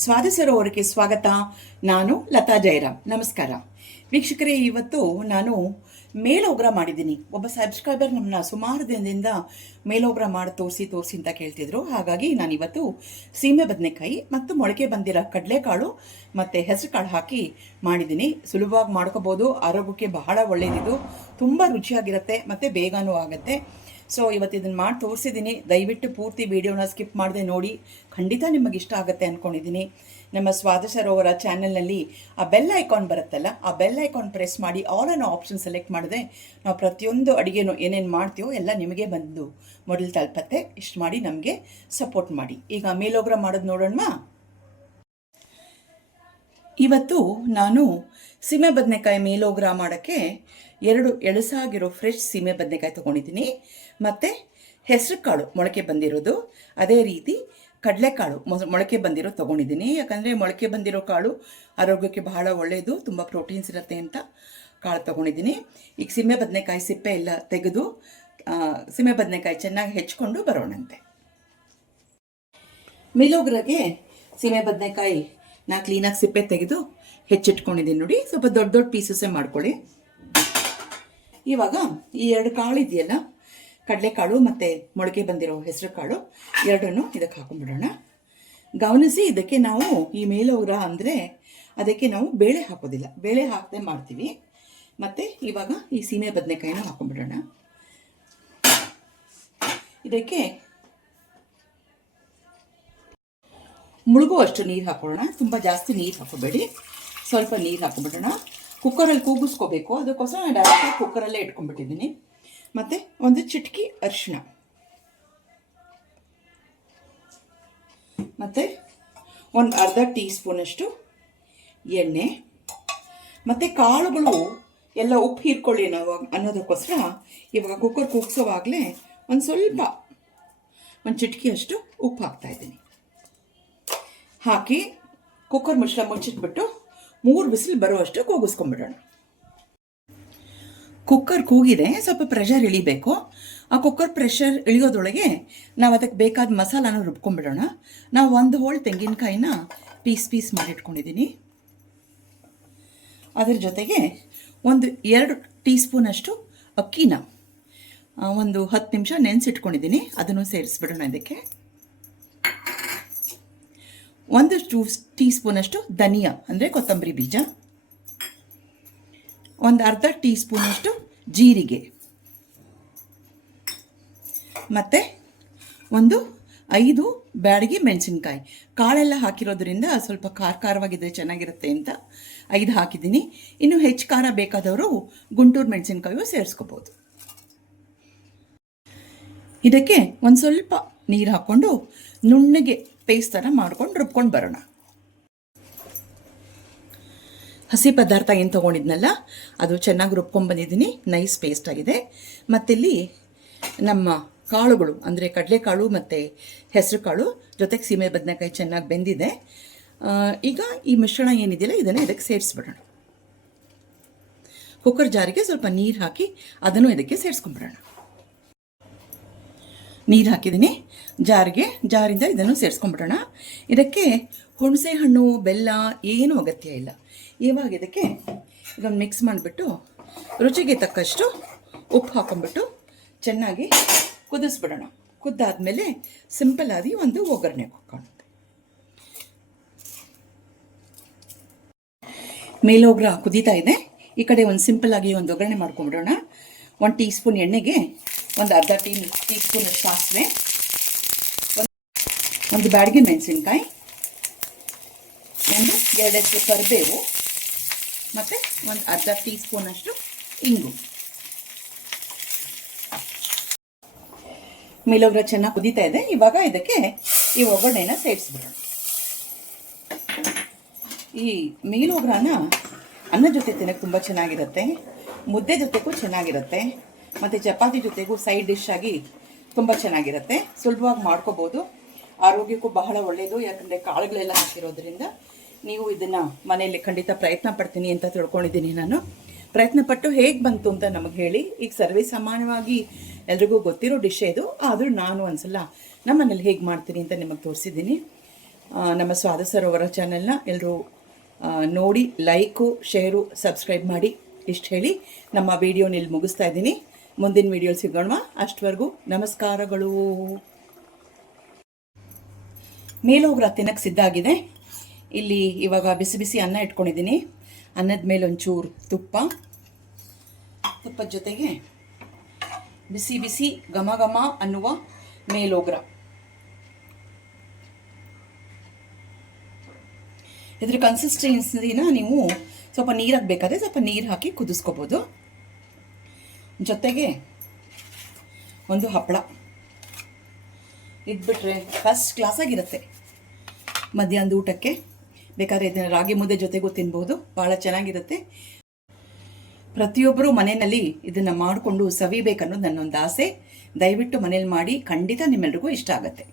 ಸ್ವಾದ ಸರೋವರಕ್ಕೆ ಸ್ವಾಗತ. ನಾನು ಲತಾ ಜಯರಾಮ್. ನಮಸ್ಕಾರ ವೀಕ್ಷಕರೇ. ಇವತ್ತು ನಾನು ಮೇಲೋಗ್ರ ಮಾಡಿದ್ದೀನಿ. ಒಬ್ಬ ಸಬ್ಸ್ಕ್ರೈಬರ್ ನಮ್ಮನ್ನ ಸುಮಾರು ದಿನದಿಂದ ಮೇಲೋಗ್ರ ಮಾಡಿ ತೋರಿಸಿ ಅಂತ ಕೇಳ್ತಿದ್ರು. ಹಾಗಾಗಿ ನಾನಿವತ್ತು ಸೀಮೆ ಬದನೆಕಾಯಿ ಮತ್ತು ಮೊಳಕೆ ಬಂದಿರೋ ಕಡಲೆಕಾಳು ಮತ್ತು ಹೆಸರು ಕಾಳು ಹಾಕಿ ಮಾಡಿದ್ದೀನಿ. ಸುಲಭವಾಗಿ ಮಾಡ್ಕೋಬೋದು. ಆರೋಗ್ಯಕ್ಕೆ ಬಹಳ ಒಳ್ಳೆಯದಿದು. ತುಂಬ ರುಚಿಯಾಗಿರುತ್ತೆ ಮತ್ತು ಬೇಗನೂ ಆಗುತ್ತೆ. ಸೊ ಇವತ್ತು ಇದನ್ನು ಮಾಡಿ ತೋರಿಸಿದ್ದೀನಿ. ದಯವಿಟ್ಟು ಪೂರ್ತಿ ವಿಡಿಯೋನ ಸ್ಕಿಪ್ ಮಾಡದೆ ನೋಡಿ. ಖಂಡಿತ ನಿಮಗೆ ಇಷ್ಟ ಆಗುತ್ತೆ ಅಂದ್ಕೊಂಡಿದ್ದೀನಿ. ನಮ್ಮ ಸ್ವಾದ ಸರೋವರ ಚಾನೆಲ್ನಲ್ಲಿ ಆ ಬೆಲ್ ಐಕಾನ್ ಬರುತ್ತಲ್ಲ, ಆ ಬೆಲ್ ಐಕಾನ್ ಪ್ರೆಸ್ ಮಾಡಿ ಆಲ್ ಅನ್ನೋ ಆಪ್ಷನ್ ಸೆಲೆಕ್ಟ್ ಮಾಡಿದೆ ನಾವು ಪ್ರತಿಯೊಂದು ಅಡುಗೆನೂ ಏನೇನು ಮಾಡ್ತೀವೋ ಎಲ್ಲ ನಿಮಗೆ ಬಂದು ಮೊದಲು ತಲುಪತ್ತೆ. ಇಷ್ಟು ಮಾಡಿ ನಮಗೆ ಸಪೋರ್ಟ್ ಮಾಡಿ. ಈಗ ಮೇಲೋಗ್ರ ಮಾಡೋದು ನೋಡೋಣ. ಇವತ್ತು ನಾನು ಸೀಮೆ ಬದನೆಕಾಯಿ ಮೇಲೋಗ್ರ ಮಾಡೋಕ್ಕೆ 2 ಎಳಸಾಗಿರೋ ಫ್ರೆಶ್ ಸೀಮೆ ಬದನೆಕಾಯಿ ತೊಗೊಂಡಿದ್ದೀನಿ. ಮತ್ತು ಹೆಸರು ಕಾಳು ಮೊಳಕೆ ಬಂದಿರೋದು, ಅದೇ ರೀತಿ ಕಡಲೆಕಾಳು ಮೊಳಕೆ ಬಂದಿರೋ ತೊಗೊಂಡಿದ್ದೀನಿ. ಯಾಕಂದರೆ ಮೊಳಕೆ ಬಂದಿರೋ ಕಾಳು ಆರೋಗ್ಯಕ್ಕೆ ಬಹಳ ಒಳ್ಳೆಯದು, ತುಂಬ ಪ್ರೋಟೀನ್ಸ್ ಇರುತ್ತೆ ಅಂತ ಕಾಳು ತೊಗೊಂಡಿದ್ದೀನಿ. ಈಗ ಸೀಮೆ ಬದನೆಕಾಯಿ ಸಿಪ್ಪೆ ಎಲ್ಲ ತೆಗೆದು ಸೀಮೆ ಬದನೆಕಾಯಿ ಚೆನ್ನಾಗಿ ಹೆಚ್ಕೊಂಡು ಬರೋಣಂತೆ. ಮೇಲೋಗ್ರಗೆ ಸೀಮೆ ಬದನೆಕಾಯಿ ನಾ ಕ್ಲೀನಾಗಿ ಸಿಪ್ಪೆ ತೆಗೆದು ಹೆಚ್ಚಿಟ್ಕೊಂಡಿದ್ದೀನಿ ನೋಡಿ. ಸ್ವಲ್ಪ ದೊಡ್ಡ ದೊಡ್ಡ ಪೀಸಸ್ಸೇ ಮಾಡ್ಕೊಳ್ಳಿ. ಇವಾಗ ಈ 2 ಕಾಳು ಇದೆಯಲ್ಲ, ಕಡಲೆಕಾಳು ಮತ್ತು ಮೊಳಕೆ ಬಂದಿರೋ ಹೆಸರು ಕಾಳು, ಎರಡನ್ನು ಇದಕ್ಕೆ ಹಾಕೊಂಡ್ಬಿಡೋಣ. ಗಮನಿಸಿ, ಇದಕ್ಕೆ ನಾವು ಈ ಮೇಲೋಗ್ರ ಅಂದರೆ ಅದಕ್ಕೆ ನಾವು ಬೇಳೆ ಹಾಕೋದಿಲ್ಲ, ಬೇಳೆ ಹಾಕದೆ ಮಾಡ್ತೀವಿ. ಮತ್ತು ಇವಾಗ ಈ ಸೀಮೆ ಬದನೆಕಾಯಿನ ಹಾಕೊಂಡ್ಬಿಡೋಣ. ಇದಕ್ಕೆ ಮುಳುಗುವಷ್ಟು ನೀರು ಹಾಕೊಳ್ಳೋಣ. ತುಂಬ ಜಾಸ್ತಿ ನೀರು ಹಾಕೋಬೇಡಿ, ಸ್ವಲ್ಪ ನೀರು ಹಾಕೊಂಡ್ಬಿಡೋಣ. ಕುಕ್ಕರಲ್ಲಿ ಕೂಗಿಸ್ಕೋಬೇಕು, ಅದಕ್ಕೋಸ್ಕರ ನಾನು ಡೈರೆಕ್ಟಾಗಿ ಕುಕ್ಕರಲ್ಲೇ ಇಟ್ಕೊಂಡ್ಬಿಟ್ಟಿದ್ದೀನಿ. ಮತ್ತು ಒಂದು ಚಿಟಕಿ ಅರಿಶಿಣ, ಮತ್ತು ಒಂದು ಅರ್ಧ ಟೀ ಸ್ಪೂನಷ್ಟು ಎಣ್ಣೆ. ಮತ್ತು ಕಾಳುಗಳು ಎಲ್ಲ ಉಪ್ಪು ಹೀರ್ಕೊಳ್ಳಿ ನಾವು ಅನ್ನೋದಕ್ಕೋಸ್ಕರ ಇವಾಗ ಕುಕ್ಕರ್ ಕೂಗಿಸೋವಾಗಲೇ ಒಂದು ಚಿಟಕಿಯಷ್ಟು ಉಪ್ಪು ಹಾಕ್ತಾಯಿದ್ದೀನಿ. ಹಾಕಿ ಕುಕ್ಕರ್ ಮುಚ್ಚಿಟ್ಬಿಟ್ಟು 3 ಬಿಸಿಲು ಬರುವಷ್ಟು ಕೂಗಿಸ್ಕೊಂಡ್ಬಿಡೋಣ. ಕುಕ್ಕರ್ ಕೂಗಿದೆ, ಸ್ವಲ್ಪ ಪ್ರೆಷರ್ ಇಳಿಬೇಕು. ಆ ಕುಕ್ಕರ್ ಪ್ರೆಷರ್ ಇಳಿಯೋದ್ರೊಳಗೆ ನಾವು ಅದಕ್ಕೆ ಬೇಕಾದ ಮಸಾಲಾನ ರುಬ್ಕೊಂಡ್ಬಿಡೋಣ. ನಾವು 1 ಹೋಳು ತೆಂಗಿನಕಾಯಿನ ಪೀಸ್ ಮಾಡಿಟ್ಕೊಂಡಿದ್ದೀನಿ. ಅದರ ಜೊತೆಗೆ ಒಂದು 2 ಟೀ ಸ್ಪೂನಷ್ಟು ಅಕ್ಕಿನ ಒಂದು 10 ನಿಮಿಷ ನೆನೆಸಿಟ್ಕೊಂಡಿದ್ದೀನಿ. ಅದನ್ನು ಸೇರಿಸ್ಬಿಡೋಣ. ಇದಕ್ಕೆ 1 ಟೀ ಸ್ಪೂನಷ್ಟು ಧನಿಯಾ ಅಂದರೆ ಕೊತ್ತಂಬರಿ ಬೀಜ, ಒಂದು ಅರ್ಧ ಟೀ ಸ್ಪೂನಷ್ಟು ಜೀರಿಗೆ, ಮತ್ತು ಒಂದು 5 ಬ್ಯಾಡಗಿ ಮೆಣಸಿನ್ಕಾಯಿ. ಕಾಳೆಲ್ಲ ಹಾಕಿರೋದ್ರಿಂದ ಸ್ವಲ್ಪ ಖಾರವಾಗಿದ್ದರೆ ಚೆನ್ನಾಗಿರುತ್ತೆ ಅಂತ 5 ಹಾಕಿದ್ದೀನಿ. ಇನ್ನು ಹೆಚ್ಚು ಖಾರ ಬೇಕಾದವರು ಗುಂಟೂರು ಮೆಣಸಿನ್ಕಾಯಿಯು ಸೇರಿಸ್ಕೋಬೋದು. ಇದಕ್ಕೆ ಒಂದು ಸ್ವಲ್ಪ ನೀರು ಹಾಕ್ಕೊಂಡು ನುಣ್ಣಗೆ ಪೇಸ್ಟ್ ಥರ ಮಾಡ್ಕೊಂಡು ರುಬ್ಕೊಂಡು ಬರೋಣ. ಹಸಿ ಪದಾರ್ಥ ಏನು ತೊಗೊಂಡಿದ್ನಲ್ಲ ಅದು ಚೆನ್ನಾಗಿ ರುಬ್ಕೊಂಡು ಬಂದಿದ್ದೀನಿ. ನೈಸ್ ಪೇಸ್ಟ್ ಆಗಿದೆ. ಮತ್ತಿಲ್ಲಿ ನಮ್ಮ ಕಾಳುಗಳು ಅಂದರೆ ಕಡಲೆಕಾಳು ಮತ್ತು ಹೆಸರು ಕಾಳು ಜೊತೆಗೆ ಸೀಮೆ ಬದನೆಕಾಯಿ ಚೆನ್ನಾಗಿ ಬೆಂದಿದೆ. ಈಗ ಈ ಮಿಶ್ರಣ ಏನಿದೆಯಲ್ಲ ಇದನ್ನು ಇದಕ್ಕೆ ಸೇರಿಸ್ಬಿಡೋಣ. ಕುಕ್ಕರ್ ಜಾರಿಗೆ ಸ್ವಲ್ಪ ನೀರು ಹಾಕಿ ಅದನ್ನು ಇದಕ್ಕೆ ಸೇರಿಸ್ಕೊಂಡ್ಬಿಡೋಣ. ನೀರು ಹಾಕಿದ್ದೀನಿ ಜಾರಿಂದ ಇದನ್ನು ಸೇರಿಸ್ಕೊಂಡ್ಬಿಡೋಣ. ಇದಕ್ಕೆ ಹುಣಸೆ ಹಣ್ಣು ಬೆಲ್ಲ ಏನೂ ಅಗತ್ಯ ಇಲ್ಲ. ಇವಾಗ ಇದಕ್ಕೆ ಇದನ್ನು ಮಿಕ್ಸ್ ಮಾಡಿಬಿಟ್ಟು ರುಚಿಗೆ ತಕ್ಕಷ್ಟು ಉಪ್ಪು ಹಾಕೊಂಡ್ಬಿಟ್ಟು ಚೆನ್ನಾಗಿ ಕುದಿಸ್ಬಿಡೋಣ. ಕುದ್ದಾದ್ಮೇಲೆ ಸಿಂಪಲ್ ಆಗಿ ಒಂದು ಒಗ್ಗರಣೆ ಹಾಕೋಣ. ಮೇಲೋಗ್ರ ಕುದೀತಾ ಇದೆ. ಈ ಕಡೆ ಒಂದು ಸಿಂಪಲ್ ಆಗಿ ಒಂದು ಒಗ್ಗರಣೆ ಮಾಡ್ಕೊಂಡ್ಬಿಡೋಣ. 1 ಟೀ ಸ್ಪೂನ್ ಎಣ್ಣೆಗೆ ಒಂದು ಅರ್ಧ ಟೀ ಸ್ಪೂನ್ ಸಾಸಿವೆ, ಒಂದು ಬ್ಯಾಡಗಿ ಮೆಣಸಿನ್ಕಾಯಿ, ಒಂದು 2 ಕರಿಬೇವು, ಮತ್ತು ಒಂದು ಅರ್ಧ ಟೀ ಸ್ಪೂನಷ್ಟು ಇಂಗು. ಮೇಲೋಗ್ರ ಚೆನ್ನಾಗಿ ಕುದೀತಾ ಇದೆ. ಇವಾಗ ಇದಕ್ಕೆ ಈ ಒಗ್ಗರಣೆನ ಸೇರಿಸ್ಬಿಡೋಣ. ಈ ಮೇಲೋಗ್ರನ ಅನ್ನ ಜೊತೆ ತಿನ್ನೋಕ್ಕೆ ತುಂಬ ಚೆನ್ನಾಗಿರುತ್ತೆ, ಮುದ್ದೆ ಜೊತೆಗೂ ಚೆನ್ನಾಗಿರುತ್ತೆ, ಮತ್ತು ಚಪಾತಿ ಜೊತೆಗೂ ಸೈಡ್ ಡಿಶ್ ಆಗಿ ತುಂಬ ಚೆನ್ನಾಗಿರುತ್ತೆ. ಸುಲಭವಾಗಿ ಮಾಡ್ಕೋಬೋದು. ಆರೋಗ್ಯಕ್ಕೂ ಬಹಳ ಒಳ್ಳೆಯದು. ಯಾಕಂದರೆ ಕಾಳುಗಳೆಲ್ಲ ಹಾಕಿರೋದ್ರಿಂದ ನೀವು ಇದನ್ನು ಮನೆಯಲ್ಲಿ ಖಂಡಿತ ಪ್ರಯತ್ನ ಪಡ್ತೀನಿ ಅಂತ ತಿಳ್ಕೊಂಡಿದ್ದೀನಿ. ನಾನು ಪ್ರಯತ್ನಪಟ್ಟು ಹೇಗೆ ಬಂತು ಅಂತ ನಮಗೆ ಹೇಳಿ. ಈಗ ಸರ್ವೇ ಸಾಮಾನ್ಯವಾಗಿ ಎಲ್ರಿಗೂ ಗೊತ್ತಿರೋ ಡಿಶೇ ಇದು, ಆದರೂ ನಾನು ಒಂದ್ಸಲ ನಮ್ಮ ಮನೇಲಿ ಹೇಗೆ ಮಾಡ್ತೀನಿ ಅಂತ ನಿಮಗೆ ತೋರಿಸಿದ್ದೀನಿ. ನಮ್ಮ ಸ್ವಾದ ಸರೋವರ ಚಾನೆಲ್ನ ಎಲ್ಲರೂ ನೋಡಿ ಲೈಕು ಶೇರು ಸಬ್ಸ್ಕ್ರೈಬ್ ಮಾಡಿ ಇಷ್ಟು ಹೇಳಿ ನಮ್ಮ ವಿಡಿಯೋನ ಇಲ್ಲಿ ಮುಗಿಸ್ತಾ ಇದ್ದೀನಿ. ಮುಂದಿನ ವಿಡಿಯೋ ಸಿಗೋಣ. ಅಷ್ಟವರೆಗೂ ನಮಸ್ಕಾರಗಳು. ಮೇಲೋಗ್ರ ತಿನ್ನಕ್ಕೆ ಸಿದ್ಧ ಆಗಿದೆ. ಇಲ್ಲಿ ಇವಾಗ ಬಿಸಿ ಬಿಸಿ ಅನ್ನ ಇಟ್ಕೊಂಡಿದ್ದೀನಿ. ಅನ್ನದ ಮೇಲೆ ಒಂಚೂರು ತುಪ್ಪದ ಜೊತೆಗೆ ಬಿಸಿ ಬಿಸಿ ಘಮ ಘಮ ಅನ್ನುವ ಮೇಲೋಗ್ರ. ಇದ್ರ ಕನ್ಸಿಸ್ಟೆನ್ಸಿನ ನೀವು ಸ್ವಲ್ಪ ನೀರು ಹಾಕಬೇಕಾದ್ರೆ ಸ್ವಲ್ಪ ನೀರು ಹಾಕಿ ಕುದಿಸ್ಕೋಬೋದು. ಜೊತೆಗೆ ಒಂದು ಹಪ್ಪಳ ಇದ್ಬಿಟ್ರೆ ಫಸ್ಟ್ ಕ್ಲಾಸಾಗಿರುತ್ತೆ. ಮಧ್ಯಾಹ್ನದ ಊಟಕ್ಕೆ ಬೇಕಾದ್ರೆ ಇದನ್ನು ರಾಗಿ ಮುದ್ದೆ ಜೊತೆಗೂ ತಿನ್ಬೋದು, ಭಾಳ ಚೆನ್ನಾಗಿರುತ್ತೆ. ಪ್ರತಿಯೊಬ್ಬರೂ ಮನೆಯಲ್ಲಿ ಇದನ್ನು ಮಾಡಿಕೊಂಡು ಸವಿಬೇಕನ್ನೋದು ನನ್ನೊಂದು ಆಸೆ. ದಯವಿಟ್ಟು ಮನೇಲಿ ಮಾಡಿ, ಖಂಡಿತ ನಿಮ್ಮೆಲ್ರಿಗೂ ಇಷ್ಟ ಆಗುತ್ತೆ.